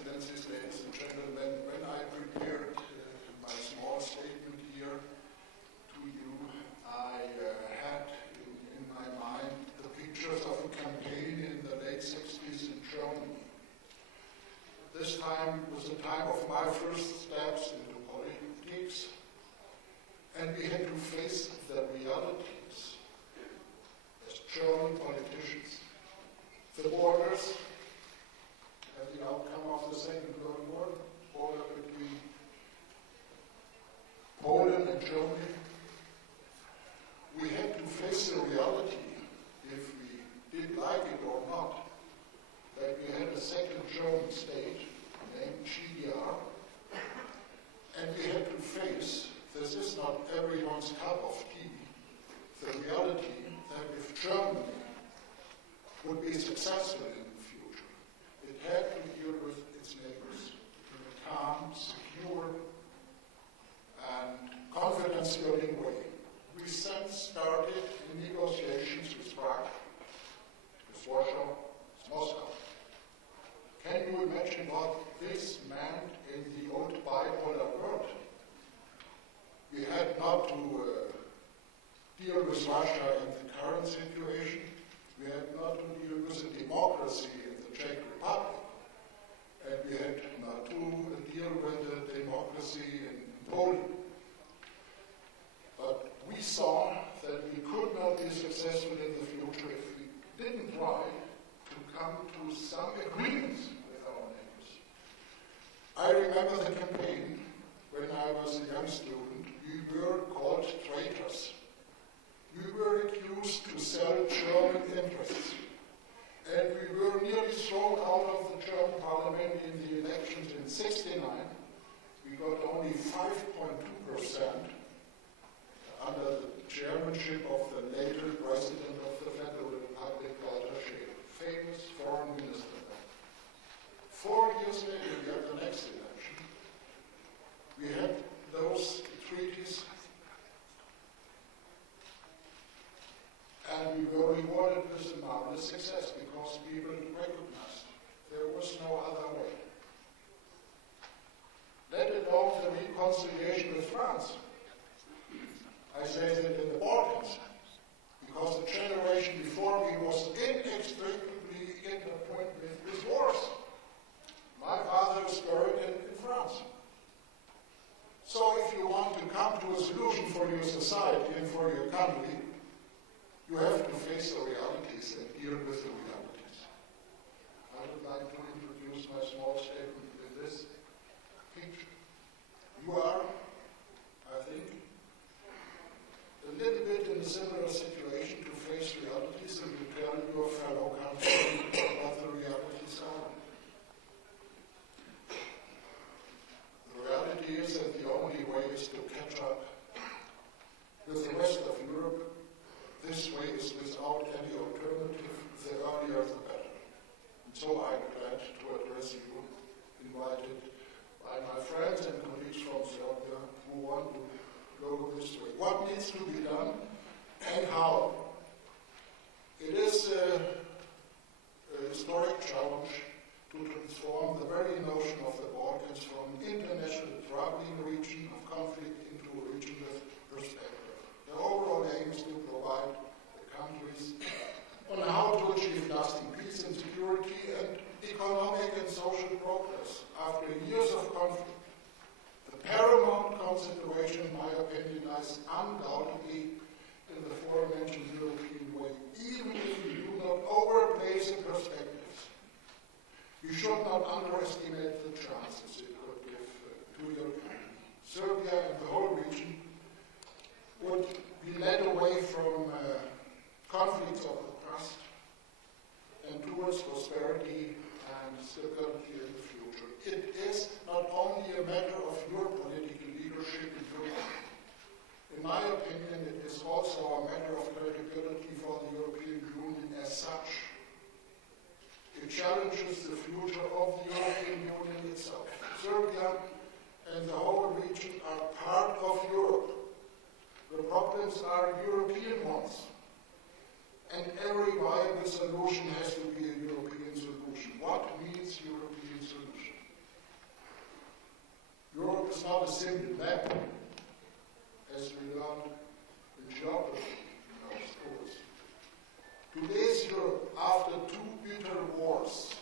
Excellencies, ladies and gentlemen, when I prepared my small statement here to you, I had in my mind the pictures of a campaign in the late 60s in Germany. This time was the time of my first steps into politics, and we had to face the realities as German politicians. The borders, at the outcome of the Second World War, border between Poland and Germany. We had to face the reality, if we did like it or not, that we had a second German state named GDR, and we had to face, this is not everyone's cup of tea, the reality that if Germany would be successful in the future, it had to deal with its neighbors in a calm, secure, and confidence-building way. We since started in negotiations with Prague, with Warsaw, with Moscow. Can you imagine what this meant in the old bipolar world? We had not to deal with Russia in the current situation. We had not to deal with a democracy in the Czech Republic. And we had not to deal with a democracy in Poland. But we saw that we could not be successful in the future if we didn't try to come to some agreements with our neighbors. I remember the campaign when I was a young student. We were called traitors. We were accused to sell German interests. And we were nearly thrown out of the German parliament in the elections in '69. We got only 5.2% under the chairmanship of the later president of the Federal Republic, Walter Scheel, famous foreign minister. 4 years later, we had the next election. We had those treaties, and we were rewarded with a marvelous success because people recognized there was no other way. Let alone the reconciliation with France. I say that in the Balkans, because the generation before me was inextricably intertwined with wars. My father is buried in France. So if you want to come to a solution for your society and for your country, you have to face the realities and deal with the realities. I would like to introduce my small statement with this picture. You are, I think, a little bit in a similar situation to face realities and to tell your fellow countrymen what the realities are. The reality is that the only way is to catch up with the rest of Europe. This way is without any alternative. The earlier the better. And so I'm glad to address you, invited by my friends and colleagues from Serbia who want to go this way. What needs to be done and how? It is a historic challenge to transform the very notion of the Balkans from an international troubling region of conflict into a region with perspective. The overall aim is to provide the countries on how to achieve lasting peace and security and economic and social progress after years of conflict. The paramount consideration, in my opinion, lies undoubtedly in the aforementioned European way, even if we do not overplay the perspectives. We should not underestimate the chances it could give to your country. Serbia and the whole region would be led away from conflicts of the past and towards prosperity and stability in the future. It is not only a matter of your political leadership in Europe. In my opinion, it is also a matter of credibility for the European Union as such. It challenges the future of the European Union itself. Serbia and the whole region are part of Europe. The problems are European ones. And every viable solution has to be a European solution. What means European solution? not a simple map, as we learned in geography in our schools. Today's Europe, after two bitter wars,